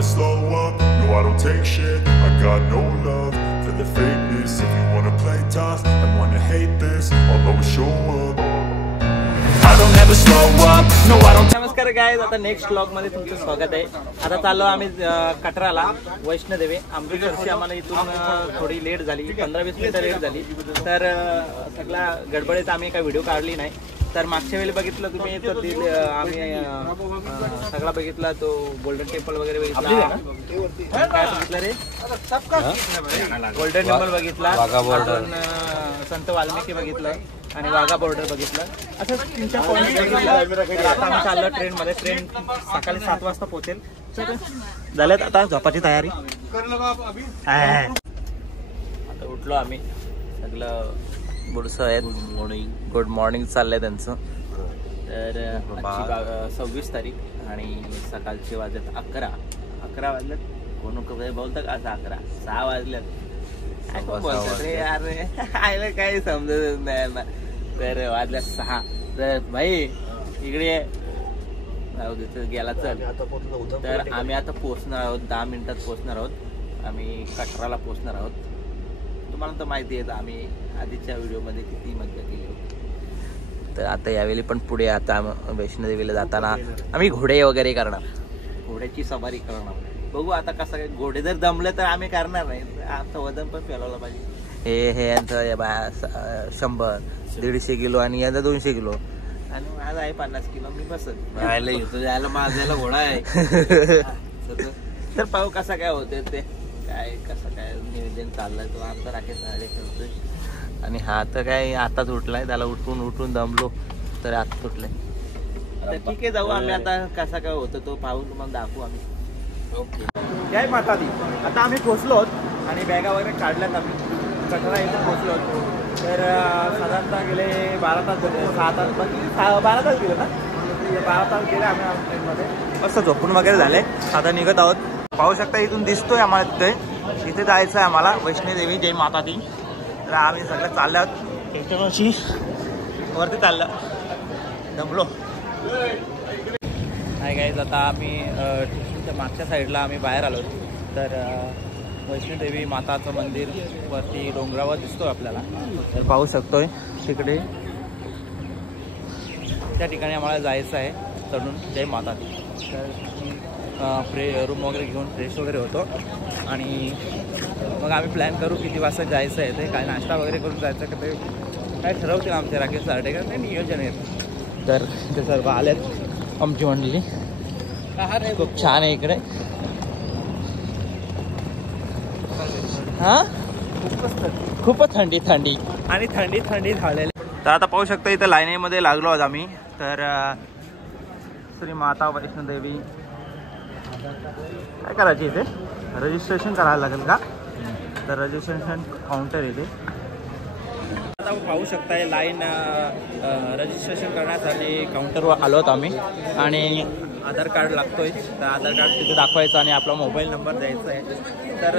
never slow up, no I don't take shit. I got no love for the fakeness. If you wanna play tough and wanna hate this, I'll always show up. I don't ever slow up, no I don't. नमस्कार guys, आता next vlog मध्ये तुमचं स्वागत आहे. आता चाललो आम्ही कटराला वैष्णोदेवी. अमृतसरची आम्हाला इथून थोडी लेट झाली, 15-20 मिनिटं लेट झाली. तर सगळा गडबडीत आम्ही काही व्हिडिओ काढली नाही. तर मागच्या वेळी बघितलं तुम्ही, तर आम्ही सगळा बघितला, तो गोल्डन टेम्पल वगैरे बघितला. काय बघितलं रे? गोल्डन टेम्पल बघितला, संत वाल्मिकी बघितलं आणि वाघा बॉर्डर बघितलं. असं 3-4 पॉईंट बघितलं. आता आम्ही चाललो ट्रेनमध्ये. ट्रेन सकाळी 7 वाजता पोहोचेल. झाल्यात आता झोपाची तयारी. आता उठलो आम्ही, सगळं बुडसं आहेत. गुड मॉर्निंग चाललंय त्यांचं. तर 26 तारीख आणि सकाळचे वाजलेत 11 वाजलेत. कोण बोलतं का असं 6 वाजलेत. काय बोलतात रे यार, आयला काही समजत नाही. तर वाजल्या 6. तर भाई इकडे गेला चल. तर आम्ही आता पोहोचणार आहोत, 10 मिनिटात पोहोचणार आहोत. आम्ही कटराला पोहोचणार आहोत. तुम्हाला तर माहिती आहे, आम्ही आधीच्या व्हिडिओमध्ये किती मजा केली होती. तर आता यावेळी पण पुढे आता वैष्णोदेवीला जाताना आम्ही घोडे वगैरे करणार, घोड्याची सवारी करणार. बघू आता कसं काय. घोडे जर दमले तर आम्ही करणार नाही. आमचं वजन पण पेलवलं पाहिजे. हे यांचं 100-150 किलो आणि यांचा 200 किलो आणि माझा आहे 50 किलो. मी बसत यायला माझ्याला घोडा आहे. तर पाहू कसं काय होते ते, काय कसं काय नियोजन चाललंय. तो आमचा राकेश साडे करतोय आणि हा तर काय आताच उठलाय. त्याला उठून दमलो तर आता उठलाय. तर ठीक आहे, जाऊ आम्ही आता. कसा काय होतं तो पाहून तुम्हाला दाखवू आम्ही. ओके, जय माता दी. आता आम्ही पोचलो आहोत आणि बॅगा वगैरे काढल्यात. आम्ही कटरा इथून पोचलो होतो. तर साधारणतः गेले 12 तास झाले. 6 तास 12 तास गेले ना. 12 तास गेले आम्ही ट्रेनमध्ये. मस्त झोपून वगैरे झाले. आता निघत आहोत. पाहू शकता इथून दिसतोय आम्हाला तिथे जायचं आहे आम्हाला, वैष्णोदेवी जय माता दी. तर आम्ही सगळं चाललो आहोत. त्याच्यावरची वरती चाललं, दमलो. हाय गाईज, आता आम्ही स्टेशनच्या मागच्या साईडला आम्ही बाहेर आलो. तर वैष्णोदेवी माताचं मंदिर वरती डोंगरावर दिसतोय आपल्याला. तर पाहू शकतोय तिकडे, त्या ठिकाणी आम्हाला जायचं आहे चढून जय माता दी. तर रूम वगैरे घेऊन फ्रेश वगैरे होतो आणि मग आम्ही प्लॅन करू किती वाजता जायचं आहे. ते काय नाश्ता वगैरे करून जायचं का ते काय ठरवतील आमचे राकेश सारडे का, ते नियोजन आहे. तर ते सर्व आलेत आमची मंडळी. खूप छान आहे इकडे. खूपच थंडी आणि थंडी झालेली. तर आता पाहू शकता इथं लाईनीमध्ये लागलो आहोत आम्ही. तर श्री माता वैष्णोदेवी काय करायची इथे, रजिस्ट्रेशन करायला लागेल का? तर रजिस्ट्रेशन काउंटर इथे. आता पाहू शकता लाईन रजिस्ट्रेशन करण्यासाठी काउंटरवर आलो आहोत आम्ही. आणि आधार कार्ड लागतोय. तर आधार कार्ड तिथे दाखवायचं आणि आपला मोबाईल नंबर द्यायचा आहे. तर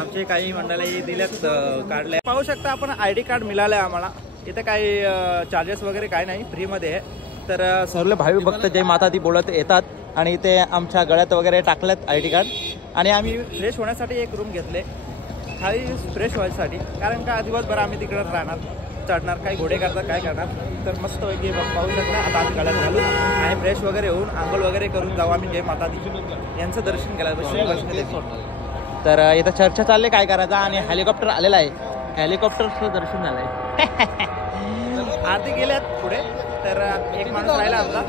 आमचे काही मंडळी दिलेत, काढले. पाहू शकता आपण ID कार्ड मिळालं आहे आम्हाला. इथे काही चार्जेस वगैरे काही नाही, फ्रीमध्ये आहे. तर सर्व भावी भक्त जय माता दी बोलत येतात आणि ते आमच्या गळ्यात वगैरे टाकलेत ID कार्ड. आणि आम्ही फ्रेश होण्यासाठी एक रूम घेतले, खाली फ्रेश व्हायसाठी. कारण का दिवसभर आम्ही तिकडं राहणार, चढणार, काही घोडे करतात, काय करणार. तर मस्त पैकी पाहू शकता. आता आम्ही गळ्यात घालू आणि फ्रेश वगैरे होऊन आंघोळ वगैरे करून जाऊ आम्ही जय माता दी यांचं दर्शन केलं श्री वैष्णोदेवी. तर इथं चर्चा चालले काय करायचं आणि हेलिकॉप्टर आलेला आहे. हेलिकॉप्टरचं दर्शन झालं आहे. आरती गेल्यात पुढे. तर एक माणूस राहिला आमचा.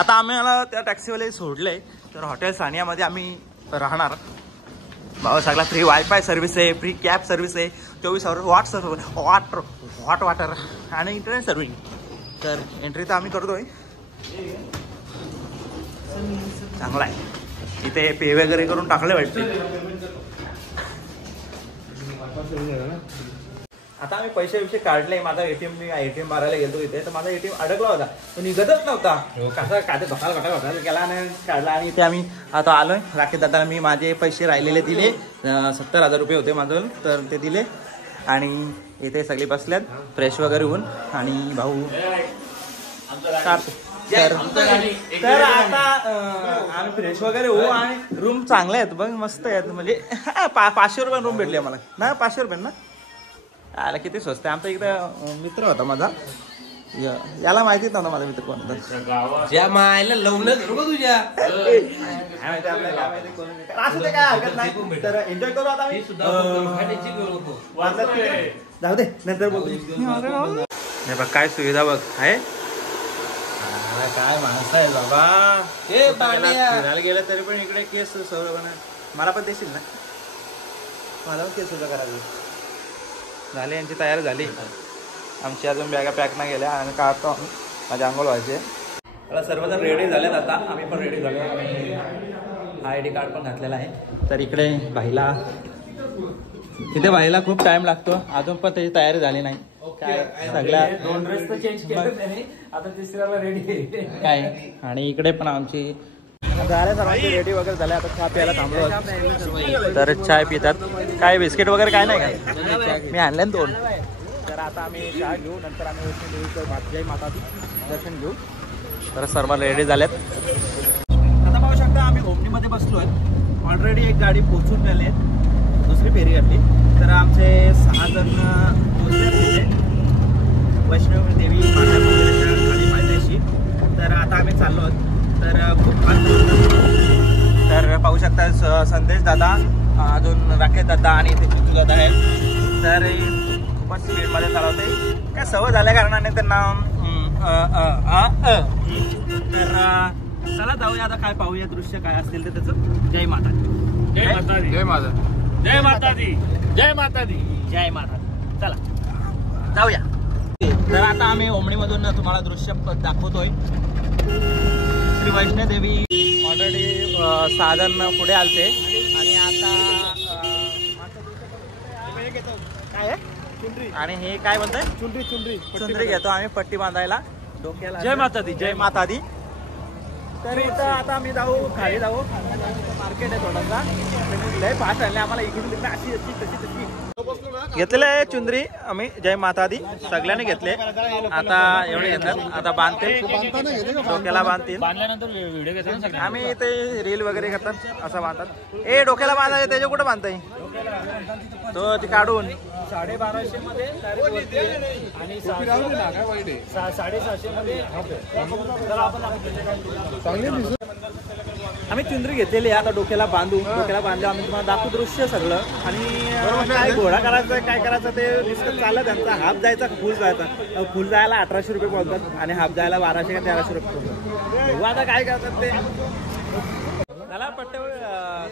आता आम्हाला त्या टॅक्सीवाले सोडले. तर हॉटेल सानियामध्ये आम्ही राहणार. सगळा फ्री वायफाय सर्व्हिस आहे, फ्री कॅब सर्व्हिस आहे, 24 आवर हॉट वॉटर आणि इंटरनेट सर्व्हिंग. तर एंट्री तर आम्ही करतोय, चांगला आहे. इथे पे वगैरे करून टाकले वाटते. आता आम्ही पैसे काढले. माझा ATM मारायला गेलो इथे. तर माझा ATM अडकला होता, तो निघतच नव्हता. कसं काय ते घटाल केला आणि काढला. आणि इथे आम्ही आता आलोय. राकेश दादाला मी माझे पैसे राहिलेले दिले, 70,000 रुपये होते माझं. तर ते दिले आणि इथे सगळे बसल्यात फ्रेश वगैरे होऊन. आणि भाऊ तर आता आम्ही फ्रेश वगैरे होऊ आणि रूम चांगले आहेत बघ, मस्त आहेत म्हणजे 500 रुपये रूम भेटली आम्हाला ना, 500 रुपये ना. आला किती स्वस्त आहे. आमचा इकडे मित्र होता माझा, याला माहितीच नव्हतं माझा मित्र कोण होता. ज्या मायला लवलं तुझ्या काय हरकत नाही. तर एन्जॉय करू आता. जाऊ दे नंतर बघू. बघ काय सुविधा बघ आहे. काय माणसं आहे बाबा. हे फिरायला गेलं तरी पण इकडे केस सगळं. मला पण देशील ना, मला पण केस सुद्धा करावी. झाली यांची तयारी झाली. आमची अजून बॅगा पॅक नाही गेल्या आणि काढतो माझे आंघोळ व्हायचे. मला सर्वजण रेडी झालेत आता, आम्ही पण रेडी झालो. हा ID कार्ड पण घातलेला आहे. तर इकडे भाईला, तिथे भाईला खूप टाइम लागतो, अजून पण त्याची तयारी झाली नाही. सगळ्या 2 ड्रेस तर चेंज केले त्याने, आता तिसऱ्याला रेडी काय. आणि इकडे पण आमची झाल्या सर्वांची रेडी वगैरे झाल्या. आता चहा प्यायला थांबलो, तर चाय पितात. काय बिस्किट वगैरे काय नाही का, मी आणले 2. तर आता आम्ही चहा घेऊ, नंतर आम्ही वैष्णोदेवीचं जय माता दी दर्शन घेऊ. तर सर्व रेडी झालेत. आता पाहू शकता आम्ही ओमनीमध्ये बसलो आहे. ऑलरेडी एक गाडी पोचून गेली आहे, दुसरी फेरी घातली. तर आमचे 6 जण पोचले वैष्णवी देवी माता मंदिराच्या खाली पायथ्याशी. तर आता आम्ही चाललो आहोत. तर खूप छान. तर पाहू शकता संदेश दादा, अजून राकेश दादा आणि ते चितू दादा आहे. तर खूपच स्पीडमध्ये चालवते, काय सवय झाल्या कारणाने त्यांना. तर चला जाऊया आता, काय पाहूया दृश्य काय असतील ते त्याचं. जय माता दी. जय माता दी. जय माता जय माता दी. जय माता दी. जय माता दी. चला जाऊया. तर आता आम्ही ओमणीमधून तुम्हाला दृश्य दाखवतोय. श्री वैष्णोदेवी ऑलरेडी 6 जण पुढे आलते आणि आता काय आहे आणि हे काय म्हणताय चुंदरी घेतो आम्ही पट्टी बांधायला डोक्याला. जय माता दी. जय माता दी. तर इथं आता आम्ही जाऊ, खाली जाऊ. मार्केट आहे थोडासा, लय फास्ट आणले आम्हाला. इकडून अशी अशी तशी तशी घेतलेलं आहे चुंदरी आम्ही. जय माता दी सगळ्यांनी घेतले. आता एवढे घेतात, आता बांधतील, डोक्याला बांधतील. बांधल्यानंतर व्हिडिओ घेतात आम्ही ते रील वगैरे करतात असं बांधतात. ए डोक्याला बांधायचं त्याच्या कुठं बांधताय तो ते काढून 1250 मध्ये आणि 750 मध्ये. आम्ही चुंदरी घेतलेली आहे. आता डोक्याला बांधू, डोक्याला बांधलं आम्ही तुम्हाला दाखवू दृश्य सगळं. आणि काय घोडा करायचं काय करायचं ते डिस्कस चाललं त्यांचा. हाफ जायचा फुल जायचा. फुल जायला 1800 रुपये बोलतात आणि हाफ जायला 1200 का 1300 रुपये. बघू आता काय करतात ते. त्याला पट्ट्यावर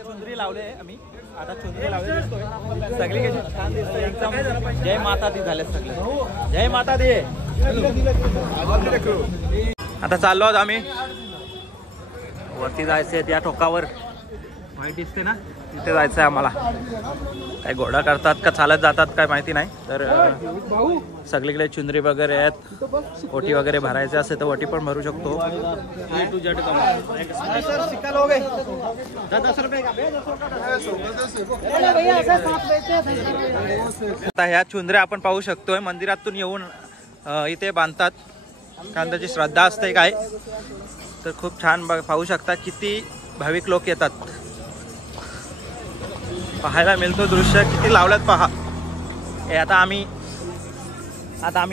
चुंदरी लावले आम्ही. आता चुंदरी लावले दिसतोय सगळी कशी छान दिसतोय एकदम. जय माता दी झाले सगळे. जय माता दी. आता चाललो आहोत आम्ही. वरती जायचंय त्या टोकावर, वाईट दिसते ना, तिथे जायचंय आम्हाला. काय घोडा करतात का चालत जातात काय माहिती नाही. तर सगळीकडे चुंदरी वगैरे आहेत. ओटी वगैरे भरायचे असेल तर ओटी पण भरू शकतो. A to Z आता ह्या चुंदऱ्या आपण पाहू शकतोय मंदिरातून येऊन इथे बांधतात, कारण त्याची श्रद्धा असते काय. तर खूप छान पाहू शकता किती भाविक लोक येतात. पाहायला मिळतो दृश्य किती लावल्यात पहा. हे आता आम्ही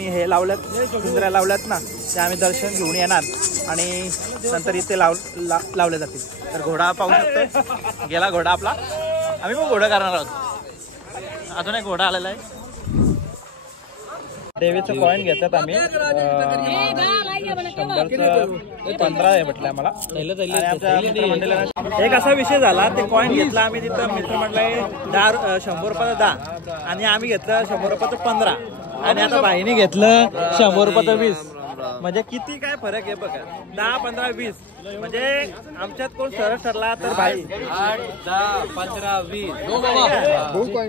हे लावल्यात, चुंदऱ्या लावल्यात ना, ते आम्ही दर्शन घेऊन येणार आणि नंतर इथे लावले जातील. तर घोडा पाहू शकतो, गेला घोडा आपला. आम्ही पण घोडा करणार आहोत. अजून एक घोडा आलेला आहे. देवीचं कॉईन घेतात आम्ही. 15 आहे म्हटलं आम्हाला. एक असा विषय झाला, ते कॉईन घेतला आम्ही तिथं. मित्र म्हटलंय 100 रुपयाचं 10 आणि आम्ही घेतलं 100 रुपयाचं 15 आणि आता बाईने घेतलं 100 रुपयाचं 20. म्हणजे किती काय फरक आहे बघा. 10, 15, 20 म्हणजे आमच्यात कोण सरस ठरला तर भाई 8, 10, 15, 20.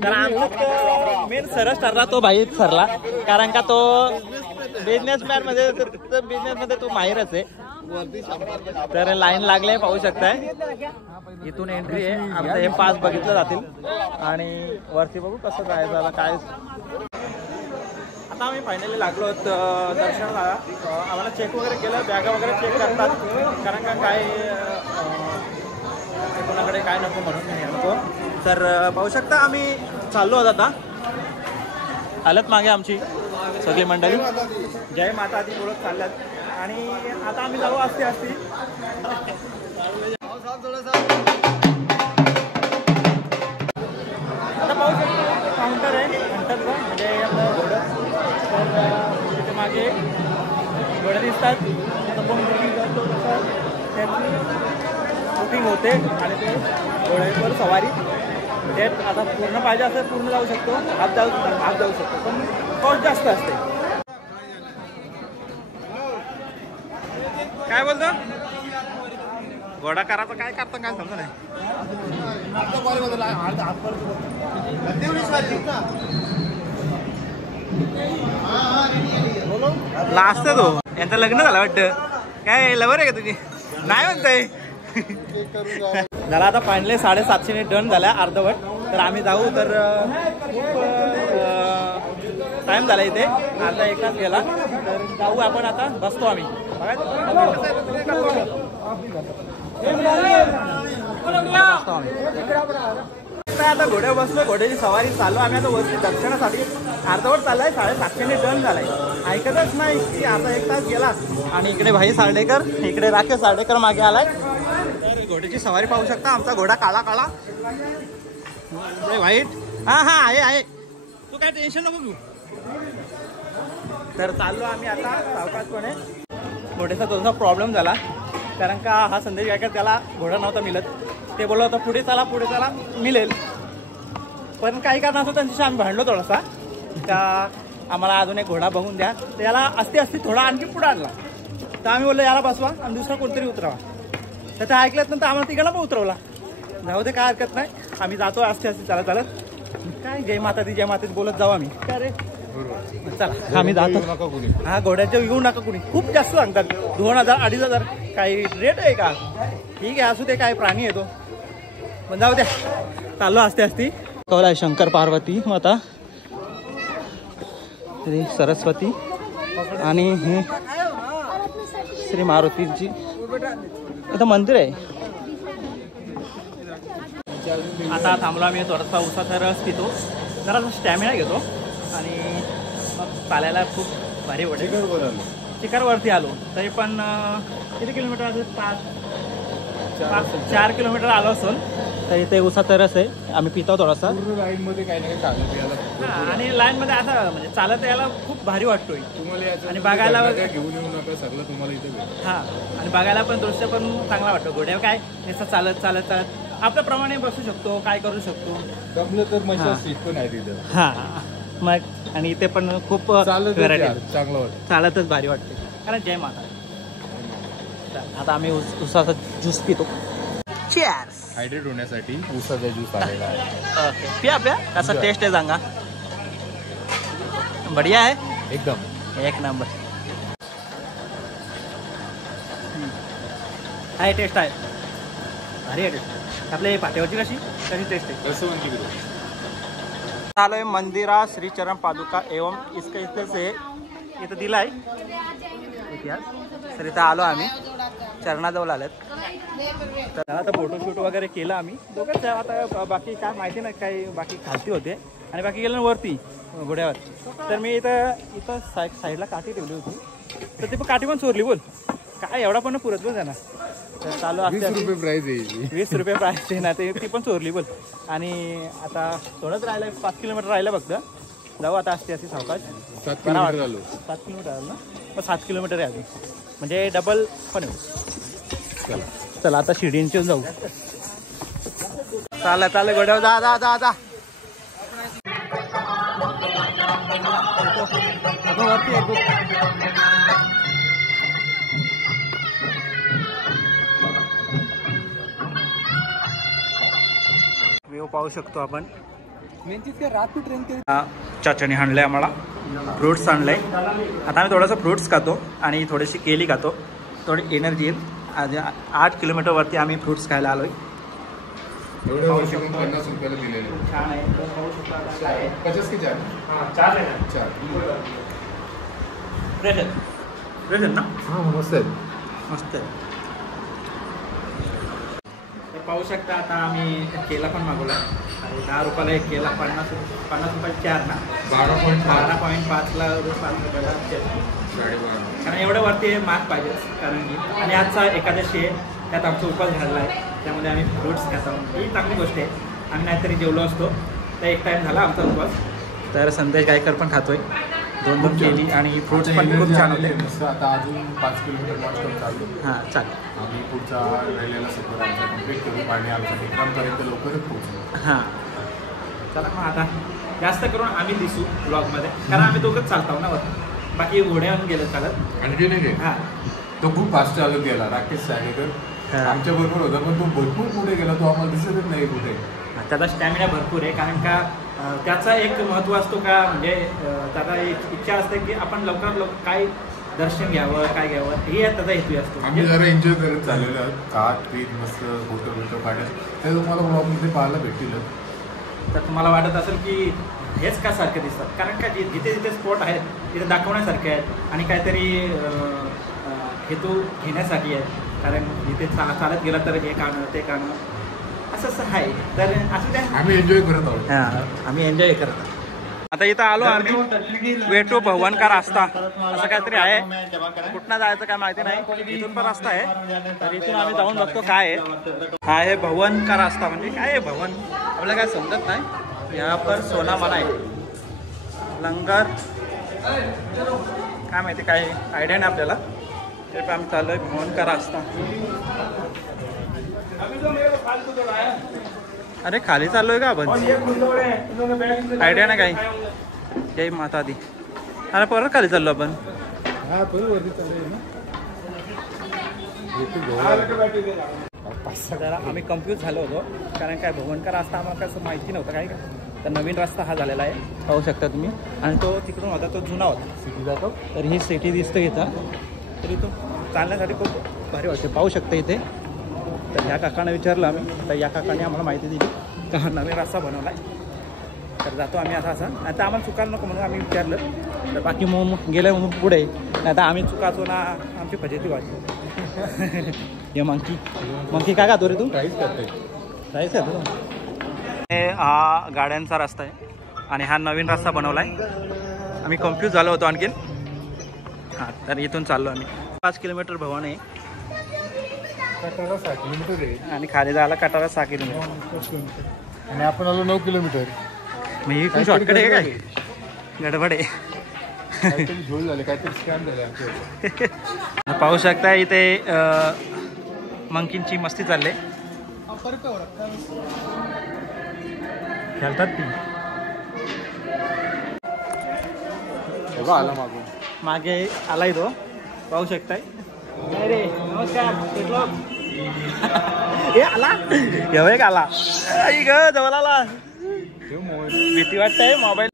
तर आमच्यात मेन सरस ठरला तो भाई ठरला, कारण का तो बिझनेसमॅन मध्ये तो माहीरच आहे. तर लाईन लागले पाहू शकताय. इथून एंट्री आहे. आमचं हे पास बघितलं जातील आणि वरती बघू कसं काय झालं काय. आता आम्ही फायनली लागलो दर्शनाला. आम्हाला चेक वगैरे केलं, बॅगा वगैरे चेक करतात, कारण का काय कोणाकडे काय नको म्हणून नको. तर पाहू शकता आम्ही चाललो आहोत आता. हालत मागे आमची सगळी मंडळी जय माता दी बोलत चालल्यात. आणि आता आम्ही जाऊ असते आता पाहू शकतो काउंटर आहे हंटरचं, म्हणजे आपलं घोडं. तर तिथे मागे घोडं दिसतात. आता कोण बुकिंग करतो तसं त्याची बुकिंग होते आणि ते घोड्यावर सवारी ते आता पूर्ण पाहिजे असं पूर्ण जाऊ शकतो, हात जाऊ शकतो, पण कॉस्ट जास्त असते. काय बोलतो घोडा करायचं काय करतं काय समजा नाही. लास्ट तो यांचं लग्न झालं वाटतं. काय लवर आहे का तुझी? नाही म्हणताय. झाला आता फायनली 750 डन झाल्या अर्धवट. तर आम्ही जाऊ. तर खूप टाइम झाला इथे, अर्धा 1 तास गेला. तर जाऊ आपण आता. बसतो आम्ही. आता घोड्यावर बसलो, घोड्याची सवारी चालू. आम्ही आता वरती दर्शनासाठी अर्धवट चाललाय. 750 डन झालाय. ऐकतच नाही की आता 1 तास गेला. आणि इकडे भाई सार्डेकर, इकडे राकेश सार्डेकर मागे आलाय. तर घोड्याची सवारी पाहू शकता. आमचा घोडा काळा काळा व्हाईट. हा आहे. तू काय टेन्शन नको घेऊ. तर चाललो आम्ही आता सावकाशपणे. घोड्याचा थोडासा प्रॉब्लेम झाला, कारण का हा संदेश गायकर त्याला घोडा नव्हता मिळत. ते बोलत होता पुढे चला मिळेल, पण काही कारणास्तव त्यांच्याशी आम्ही भांडलो थोडासा. त्या आम्हाला अजून एक घोडा बघून द्या. त्याला असते थोडा आणखी पुढे आणला. तर आम्ही बोललो याला बसवा आणि दुसरा कोणतरी उतरावा. तर ते ऐकल्यात नंतर आम्हाला तिघाला पण उतरवला. जाऊ दे, काय हरकत नाही. आम्ही जातो असते चालत काय जय माता दी बोलत जाऊ आम्ही. काय रे चला आम्ही जातो. हा घोड्याच्या येऊ नका कुणी, खूप जास्त सांगतात. 2000 2500 काही रेट आहे का? ठीक आहे असू दे, काय प्राणी येतो. पण जाऊ द्या, चाललो असते. कवला शंकर पार्वती माता, श्री सरस्वती आणि हे श्री मारुतीची इथं मंदिर आहे. आता थांबलो आम्ही. थोडासा उसाचा रस पितो, जरा स्टॅमिना घेतो आणि मग चालायला खूप भारी वाटेल. चिकारवरती आलो तरी पण किती किलोमीटर असेल? 4 किलोमीटर आलो असून. तर इथे उसाचा रस आहे, आम्ही पितो थोडासा. लाईनमध्ये काही ना काही चालत यायला, आणि लाईनमध्ये आता म्हणजे चालत यायला खूप भारी वाटतोय. आणि बघायला घेऊन येऊ नका, सगळं तुम्हाला इथे भेटेल. हां, आणि बघायला पण दृश्य पण चांगला वाटतो. घोड्यावर काय नुसतं चालत आपल्याप्रमाणे बसू शकतो, काय करू शकतो. जमलं तर मस्त सीट पण आहे तिथं. हां मग, आणि इथे पण खूप व्हरायटी, चांगलं वाटतं, चालतच भारी वाटते. कारण जय माता. आता आम्ही उसाचा ज्यूस पितो. चीअर्स. हायड्रेट होण्यासाठी उसाचा ज्यूस आलेला आहे. ओके, प्या कसा टेस्ट आहे सांगा. बढिया आहे एकदम, एक नंबर आहे. टेस्ट आहे भारी आहे टेस्ट. आपल्या पाट्यावरची कशी टेस्ट आहे. आलोय मंदिरा श्री चरण पादुका एवं इसका इतिहास आहे इथं दिलाय इतिहास. तर इथं आलो आम्ही, चरणाजवळ आलेत. तर आता फोटोशूट वगैरे केलं आम्ही दोघंच. आता बाकी काय माहिती नाही, काही बाकी खालती होते आणि बाकी गेलं वरती घोड्यावर. तर मी इथं साईडला काठी ठेवली होती, तर ती पण काठी पण चोरली. बोल काय एवढा पण पुरत बोल ना. तर चालू असते 20 रुपये प्राईज आहे, 20 रुपये प्राईस आहे ना. ती पण चोरली बोल. आणि आता थोडंच राहिलं, 5 किलोमीटर राहिलं फक्त. जाऊ आता असते सावकाश. 7 किलोमीटर आलो. 7 किलोमीटर आलो ना, मग 7 किलोमीटर आहे अजून, म्हणजे डबल पण येऊ. चला आता शिर्डींचे जाऊ. चाल घोड्यावर जा. वरती व्ह्यू पाहू शकतो आपण. चाचाने आणलंय आम्हाला, फ्रूट्स आणलंय. आता आम्ही थोडंसं फ्रूट्स खातो आणि थोडीशी केली खातो, थोडी एनर्जी येईल. आज 8 किलोमीटरवरती आम्ही फ्रूट्स खायला आलोय. 50 रुपयाला दिलेले. छान आहे. 50 की 4? 4 आहे. 4. फ्रेश आहेत फ्रेश आहेत ना हां मस्त आहे. मस्त आहे. तर पाहू शकता आता आम्ही केला पण मागवला आणि 10 रुपयाला एक केला 50 रुपयाला 4 ना 12.5ला 5 रुपयाला 12.5. कारण एवढं वरती महाग पाहिजे कारण की आणि आजचा एकादशी आहे त्यात आमचा उपास झालेला आहे त्यामुळे आम्ही फ्रूट्स खातो ही चांगली गोष्ट आहे. आम्ही नाहीतरी जेवलो असतो तर एक टाईम झाला आमचा उपवास. तर संदेश गायकर पण खातोय 2 केली आणि फ्रूट्स पण खूप छान होते. आता अजून 5 किलोमीटर नॉनस्टॉप चालू. हां चालेल. आम्ही पुढचा राहिलेला सफर आमचा कम्प्लीट करू आणि आमच्या ठिकाणपर्यंत लवकरच पोहोचू. हां चला मग आता जास्त करून आम्ही दिसू ब्लॉगमध्ये कारण आम्ही दोघंच चालतो ना वर बाकी घोड्यावरून गेलं चालत. आणखी नाही हां तो खूप फास्ट चालत गेला राकेश सागेकर आमच्या बरोबर होता पण तो भरपूर पुढे गेला तो आम्हाला दिसतच नाही कुठे. त्याचा स्टॅमिना भरपूर आहे कारण का त्याचा एक महत्त्व असतो का म्हणजे त्याला एक इच्छा असते की आपण लवकरात लवकर काय दर्शन घ्यावं काय घ्यावं हे त्याचा हेतू असतो. आम्ही जरा एन्जॉय करत चाललेलो आहोत काट पीठ मस्त फोटो बिटो काढत ते तुम्हाला ब्लॉगमध्ये पाहायला भेटतील. तर तुम्हाला वाटत असेल की हेच का सारखे दिसतात कारण का जिथे जिथे स्पॉट आहेत तिथे दाखवण्यासारखे आहेत आणि काहीतरी हेतू घेण्यासाठी आहेत कारण जिथे चालत गेला तर हे काढणं ते काढणं असं आहे. तर असं द्या आम्ही एन्जॉय करत आहोत. हां आम्ही एन्जॉय करत आहोत. आता इथं आलो आम्ही वेटू भवन का रास्ता असं काहीतरी आहे कुठनं जायचं काय माहिती नाही इथून पण रस्ता आहे तर इथून आम्ही जाऊन बघतो काय आहे. हा आहे भवन का रास्ता म्हणजे काय आहे भवन आपल्याला काय समजत नाही. यहाँ पर सोना मना आहे लंगर काय माहिती काय आयडिया नाही आपल्याला तरी पण आम्ही चाललोय भवन का रास्ता. अरे खाली चाललोय का आपण आयडिया नाही काही. जय माता दी. अरे परत खाली चाललो आपण. हा बरोबर चालेल ना. जरा आम्ही कन्फ्यूज झालो होतो कारण काय भवन का रास्ता आम्हाला कसं माहिती नव्हतं काय का तर नवीन रस्ता हा झालेला आहे पाहू शकता तुम्ही आणि तो तिकडून होता तो जुना होता सिटी जातो तर ही सिटी दिसतं इथं तर इथून चालण्यासाठी खूप भारी वाटते पाहू शकता इथे. तर ह्या काकांना विचारलं आम्ही तर या काकाने आम्हाला माहिती दिली का हा नवीन रस्ता बनवला आहे तर जातो आम्ही आता असा आता आम्हाला चुकायला नको म्हणून आम्ही विचारलं तर बाकी मग गेलं मग पुढे नाही तर आम्ही चुकाचो ना आमची फजेती वाटतो. हे मंकी काय खातो रे तू काहीच करते काहीच आहे तू. हा गाड्यांचा रस्ता आहे आणि हा नवीन रस्ता बनवला आहे. आम्ही कन्फ्यूज झालो होतो आणखीन. हां तर इथून चाललो आम्ही 5 किलोमीटर भवन आहे कटारा 6 किलोमीटर आहे आणि खाली जायला कटारा 6 किलोमीटर आणि आपण आलो 9 किलोमीटर. मी इथून शॉर्टकट आहे काय गडबड आहे. काहीतरी झोल झाले काहीतरी स्कॅम झाले आमच्या. पाहू शकता इथे मंकींची मस्ती चालले खेळतात ती. आला मागून मागे आलाय तो पाहू शकताय. अरे नमस्कार हे आला एक आला ग जवळ आला भीती वाटतंय मोबाईल.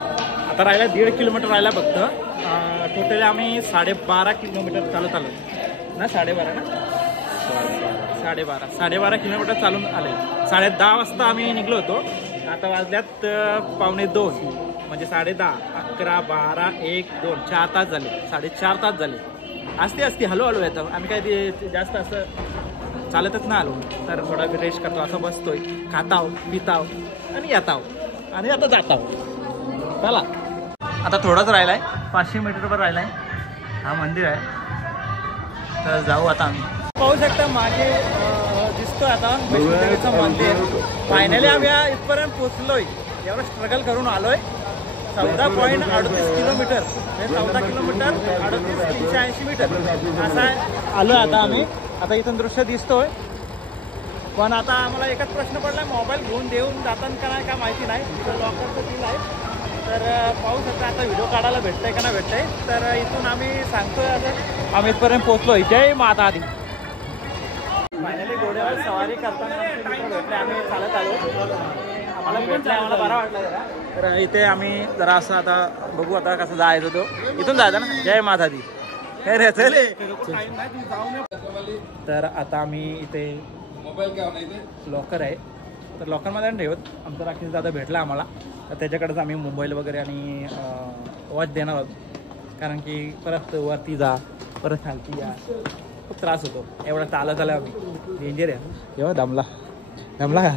आता राहिला 1.5 किलोमीटर राहिला फक्त. टोटली आम्ही 12.5 किलोमीटर चालत आलो ना 12.5 ना 12.5 किलोमीटर चालून आले. 10:30 वाजता आम्ही निघलो होतो. आता वाजल्यात 1:45 म्हणजे 10:30 11 12 1 2 4 तास झाले 4.5 तास झाले. असते हळूहळू येतं आम्ही काय ते जास्त असं चालतच ना आलो तर थोडा रेस्ट करतो असं बसतोय खाताव पिताव आणि येताव आणि आता जाताव. चला आता थोडाच राहिला आहे 500 मीटरवर राहिला आहे. हा मंदिर आहे तर जाऊ आता आम्ही. पाहू शकता मागे दिसतोय आता वैष्णोदेवीचं मंदिर. फायनली आम्ही इथपर्यंत पोचलोय. एवढं स्ट्रगल करून आलोय 14.38 किलोमीटर 14 किलोमीटर 380 मीटर असा आलो आता आम्ही. आता इथून दृश्य दिसतोय पण आता आम्हाला एकच प्रश्न पडला मोबाईल घेऊन देऊन जाताना का नाही का माहिती नाही. तिथं लॉकरचं बिल आहे तर पाहू शकता आता व्हिडिओ काढायला भेटतंय का नाही भेटतंय. तर इथून आम्ही सांगतोय आता आम्ही इथपर्यंत पोहोचलोय. जय माता दी. फायनली घोड्यावर सवारी करताना भेटले आम्ही चालत आलो आम्हाला भेटलं आम्हाला बरा वाटला जरा. तर इथे आम्ही जरा असं आता बघू आता कसं जायचं तो इथून जायचं ना. जय माता दी. काय रे चले. तर आता आम्ही इथे लॉकर आहे तर लॉकरमध्ये ठेवत आमचा राकेश दादा भेटला आम्हाला तर त्याच्याकडेच आम्ही मोबाईल वगैरे आणि वॉच देणार आहोत कारण की परत वरती जा परत खालती या खूप त्रास होतो. एवढा चालत आला आम्ही डेंजर आहे. एवढा दमला का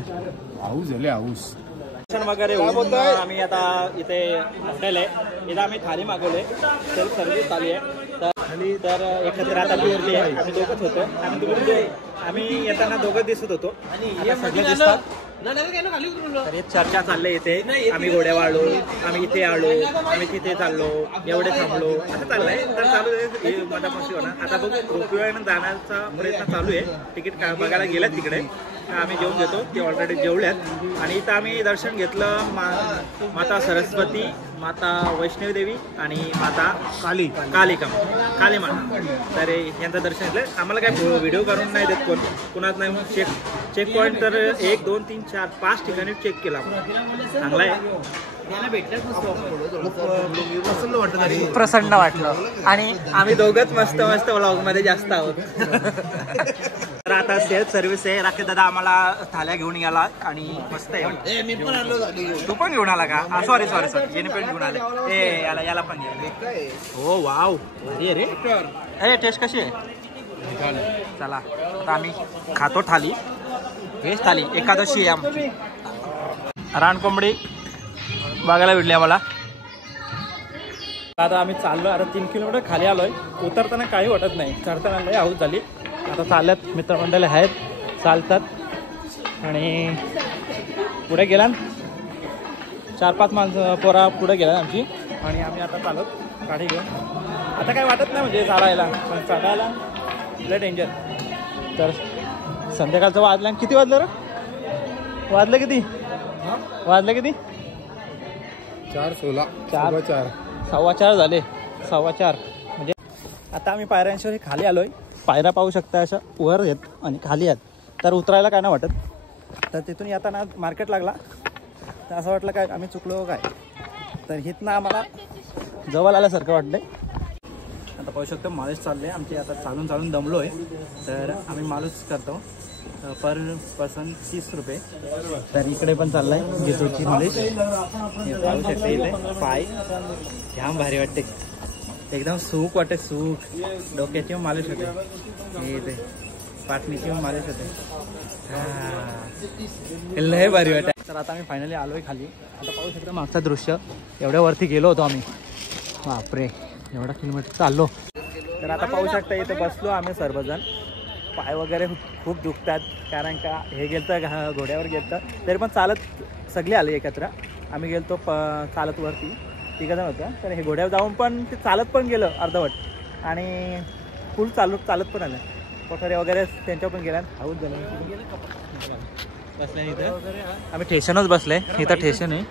हाऊस झाले हाऊस. दर्शन वगैरे होऊन आम्ही आता इथे हॉटेल आहे. इथं आम्ही थाली मागवले. सेल्फ सर्व्हिस थाली आहे. तर एकत्र आता फिरली आहे. आम्ही दोघंच होतो. आम्ही येताना दोघंच दिसत होतो. आता सगळे दिसतात. तर एक चर्चा चालले इथे. आम्ही घोड्यावर आलो, आम्ही इथे आलो, आम्ही तिथे चाललो, एवढे थांबलो असं चाललंय. तर चालू आहे मधापाशी होणार. आता बघ रोपवेनं जाण्याचा प्रयत्न चालू आहे. तिकीट बघायला गेल्यात तिकडे. आम्ही जेवून घेतो. ते ऑलरेडी जेवल्यात. आणि इथं आम्ही दर्शन घेतलं माता सरस्वती, माता वैष्णवी आणि माता कालिका माता. तर यांचं दर्शन घेतलं. आम्हाला काय व्हिडिओ करून नाही देत कोण कुणाच नाही. चेक पॉईंट तर 1 2 3 4 5 ठिकाणी चेक केला. चांगला आहे. प्रसन्न वाटलं. आणि आम्ही दोघंच मस्त व्लॉग मध्ये जास्त आहोत. तर आता सेल्फ सर्व्हिस आहे. राकेश दादा आम्हाला थाल्या घेऊन गेला आणि मस्त आहे. मी पण आलो. तू पण घेऊन आला का? सॉरी याने पण घेऊन आले. याला पण हो वाव भारी रे. अरे टेस्ट कशी आहे? चला आता आम्ही खातो थाली. हेच थाली एकादशी आहे आमची. रानकोंबडी बघायला भेटली आम्हाला. आता आम्ही चाललो. आता 3 किलोमीटर खाली आलोय. उतरताना काही वाटत नाही. चढताना लय हाऊस झाली. आता चालल्यात मित्रमंडळी आहेत चालतात. आणि पुढे गेला 4-5 माणसं पोरा पुढे गेला आमची. आणि आम्ही आता चालत गाडी घेऊन. आता काय वाटत नाही म्हणजे चालायला. पण चढायला लय डेंजर. तर संध्याकाळचं वाजलं. किती वाजलं रे? वाजलं किती 4:16 4:15 झाले. 4:15 म्हणजे आता आम्ही पायऱ्यांशिवाय खाली आलोय. पायऱ्या पाहू शकता अशा वर आहेत आणि खाली आहेत. तर उतरायला काय नाही वाटत. तर तिथून येताना मार्केट लागला. तर असं वाटलं काय आम्ही चुकलो काय. तर हिथनं आम्हाला जवळ आल्यासारखं वाटलं. आता पाहू शकतो मालिश चालले आमचे. आता चालून दमलो आहे. तर आम्ही मालिश करतो. पर पर्सन 30 रुपये. तर इकडे पण चाललाय घेतोची मालिश. पाहू शकते इथे पाय जाम भारी वाटते. एकदम सूक वाटते. सूक डोक्याची मालिश होते. इथे पाटणीची मालिश होते. लय भारी वाटते. तर आता आम्ही फायनली आलोय खाली. आता पाहू शकतो मागचं दृश्य. एवढ्या वरती गेलो होतो आम्ही. बापरे एवढा किलोमीटर चाललो. तर आता पाहू शकता इथे बसलो आम्ही सर्वजण. पाय वगैरे खूप दुखतात. कारण का हे गेलं घोड्यावर गेलं तरी पण चालत सगळे आले एकत्र. आम्ही गेलतो चालत वरती 3 जण होतं. तर हे घोड्यावर जाऊन पण ते चालत पण गेलं अर्धवट. आणि फुल चालत पण आलं. पठारे वगैरे त्यांच्यावर पण गेल्या. हाऊस झालं बसल्या इथं. आम्ही स्टेशनच बसले. इथं स्टेशन आहे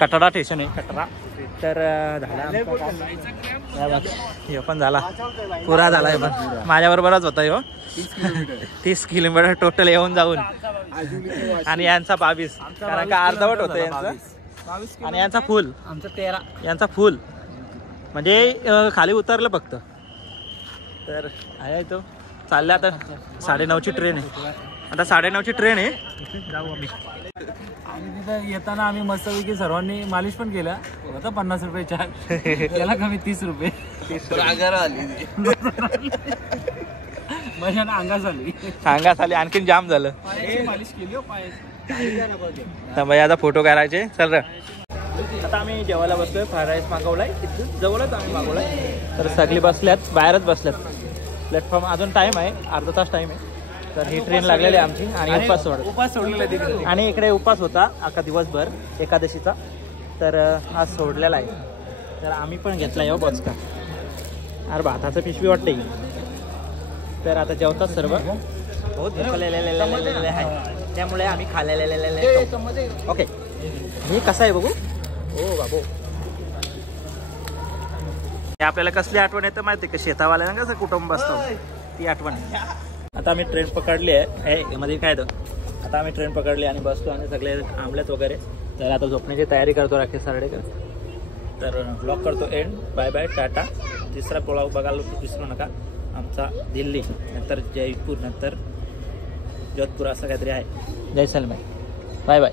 कटाडा स्टेशन आहे कटाडा. तर झाला हे पण झाला पुरा झाला. हे पण माझ्याबरोबरच होता हो. 30 किलोमीटर टोटल येऊन जाऊन. आणि यांचा 22 कारण का अर्धवट होतं यांचं. आणि यांचा फुल आमचा 13 यांचा फुल म्हणजे खाली उतरलं फक्त. तर आहे तो चालला. आता 9:30ची ट्रेन आहे. आता 9:30ची ट्रेन आहे. जाऊ आम्ही. आणि तिथं येताना आम्ही मस्तपैकी सर्वांनी मालिश पण केला. होता 50 रुपये चार्ज. त्याला कमी 30 रुपये. माझ्या अंगास आली. आणखीन जाम झालं. मालिश केली हो पाय. तर भाई आता फोटो काढायचे. चल रे. आता आम्ही जेवायला बसलोय. फ्राईड राईस मागवलाय. इथून जवळच आम्ही मागवलाय. तर सगळी बसल्यात बाहेरच बसल्यात. प्लॅटफॉर्म अजून टाइम आहे. अर्धा तास टाइम आहे. तर ही ट्रेन लागलेली आहे आमची. आणि उपास सोडलेला तिकडे. आणि इकडे उपास होता अख्खा दिवसभर एकादशीचा. तर हा सोडलेला आहे. तर आम्ही पण घेतला येऊ बचका. अरे भाताचं पिशवी वाटते. तर आता जेवतात सर्व. बहुत भुकलेले आहे त्यामुळे आम्ही खाल्लेले. ओके हे कसं आहे बघू. हो बाबू आपल्याला कसली आठवण येतं माहिती आहे का? शेतावाल्यांना कसं कुटुंब असतं ती आठवण. आता आम्ही ट्रेन पकडली आहे. मध्ये काय तर आता आम्ही ट्रेन पकडली आणि बसतो आणि सगळे थांबलेत वगैरे. तर आता झोपण्याची तयारी करतो राकेश सार्डेकर. तर ब्लॉग करतो एंड. Bye bye Tata. तिसरा ब्लॉग बघायला विसरू नका. आमचा दिल्ली नंतर जयपूर नंतर जोधपूर असं काहीतरी आहे. जयसलमेर. Bye bye.